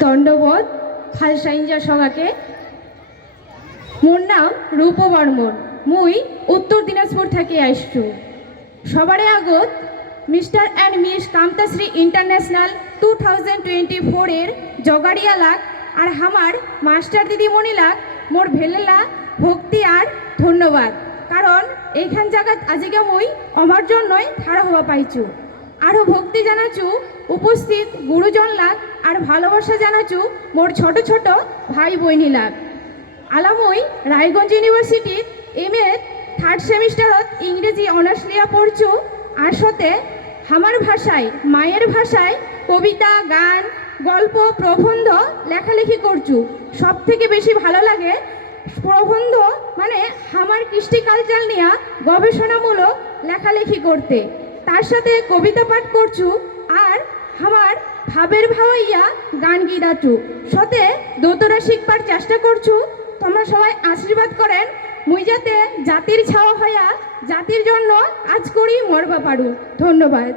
দণ্ডবোধ খালসা ইঞ্জা সভাকে। মোর নাম রূপ বর্মন, মুই উত্তর দিনাজপুর থেকে আইসছু। সবারে আগত মিস্টার অ্যান্ড মিস কামতাশ্রী ইন্টারন্যাশনাল 2024 এর জগাড়িয়া লাগ আর আমার মাস্টার দিদিমণি লাগ মোর ভেলেলা ভক্তি আর ধন্যবাদ। কারণ এইখান জায়গাত আজিকে মুই আমার জন্যই থাড়া হওয়া পাইছু। আরও ভক্তি জানাচু উপস্থিত গুরুজন লাগ আর ভালোবাসা জানাচু মোর ছোট ছোট ভাই বইনি লাগ। আলামুই রায়গঞ্জ ইউনিভার্সিটির MA 3rd সেমিস্টারত ইংরেজি অনার্স লিয়া পড়ছু। আর সাথে আমার ভাষায় মায়ের ভাষায় কবিতা, গান, গল্প, প্রবন্ধ লেখালেখি করছু। সব থেকে বেশি ভালো লাগে প্রবন্ধ মানে আমার কৃষ্টি কালচার নিয়ে গবেষণামূলক লেখালেখি করতে। তার সাথে কবিতা পাঠ করছু আর আমার ভাবের ভাওয়াইয়া গান গিদাচু। সাথে দোতরা শিখবার চেষ্টা করছু। তোমরা সবাই আশীর্বাদ করেন মুই যাতে জাতির ছাওয়া হইয়া জাতির জন্য আজ করি মরবা পারু। ধন্যবাদ।